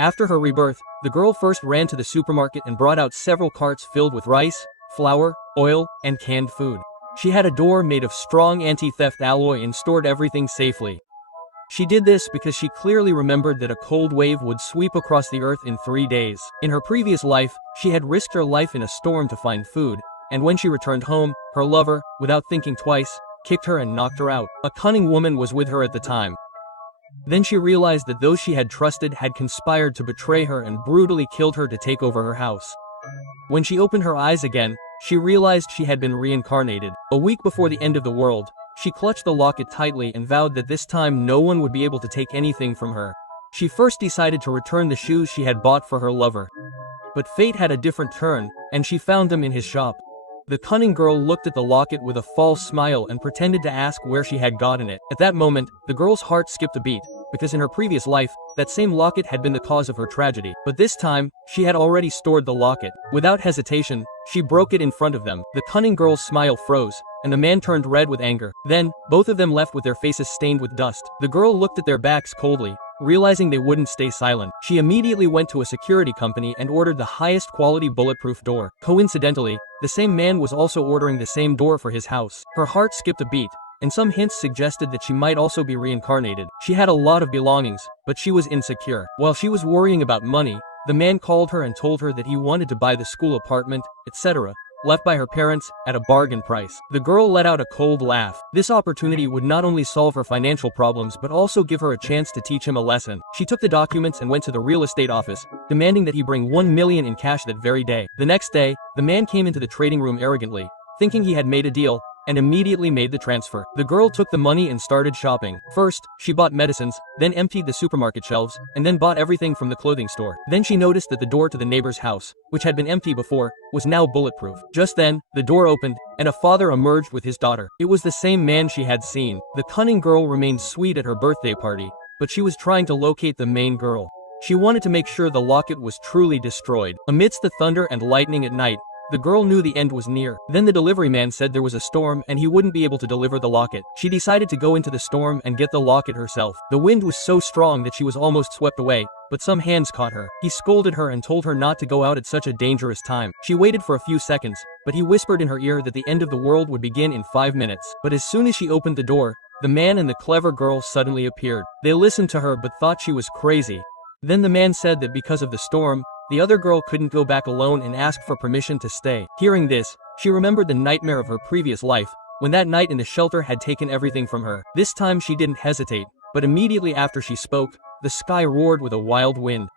After her rebirth, the girl first ran to the supermarket and brought out several carts filled with rice, flour, oil, and canned food. She had a door made of strong anti-theft alloy and stored everything safely. She did this because she clearly remembered that a cold wave would sweep across the earth in 3 days. In her previous life, she had risked her life in a storm to find food, and when she returned home, her lover, without thinking twice, kicked her and knocked her out. A cunning woman was with her at the time. Then she realized that those she had trusted had conspired to betray her and brutally killed her to take over her house. When she opened her eyes again, she realized she had been reincarnated. A week before the end of the world, she clutched the locket tightly and vowed that this time no one would be able to take anything from her. She first decided to return the shoes she had bought for her lover. But fate had a different turn, and she found them in his shop. The cunning girl looked at the locket with a false smile and pretended to ask where she had gotten it. At that moment, the girl's heart skipped a beat, because in her previous life, that same locket had been the cause of her tragedy. But this time, she had already stored the locket. Without hesitation, she broke it in front of them. The cunning girl's smile froze, and the man turned red with anger. Then, both of them left with their faces stained with dust. The girl looked at their backs coldly, realizing they wouldn't stay silent. She immediately went to a security company and ordered the highest quality bulletproof door. Coincidentally, the same man was also ordering the same door for his house. Her heart skipped a beat, and some hints suggested that she might also be reincarnated. She had a lot of belongings, but she was insecure. While she was worrying about money, the man called her and told her that he wanted to buy the school apartment, etc., left by her parents, at a bargain price. The girl let out a cold laugh. This opportunity would not only solve her financial problems but also give her a chance to teach him a lesson. She took the documents and went to the real estate office, demanding that he bring 1 million in cash that very day. The next day, the man came into the trading room arrogantly, thinking he had made a deal, and immediately made the transfer. The girl took the money and started shopping. First, she bought medicines, then emptied the supermarket shelves, and then bought everything from the clothing store. Then she noticed that the door to the neighbor's house, which had been empty before, was now bulletproof. Just then, the door opened, and a father emerged with his daughter. It was the same man she had seen. The cunning girl remained sweet at her birthday party, but she was trying to locate the main girl. She wanted to make sure the locket was truly destroyed. Amidst the thunder and lightning at night, the girl knew the end was near. Then the delivery man said there was a storm and he wouldn't be able to deliver the locket. She decided to go into the storm and get the locket herself. The wind was so strong that she was almost swept away, but some hands caught her. He scolded her and told her not to go out at such a dangerous time. She waited for a few seconds, but he whispered in her ear that the end of the world would begin in 5 minutes. But as soon as she opened the door, the man and the clever girl suddenly appeared. They listened to her but thought she was crazy. Then the man said that because of the storm, the other girl couldn't go back alone and asked for permission to stay. Hearing this, she remembered the nightmare of her previous life, when that night in the shelter had taken everything from her. This time she didn't hesitate, but immediately after she spoke, the sky roared with a wild wind.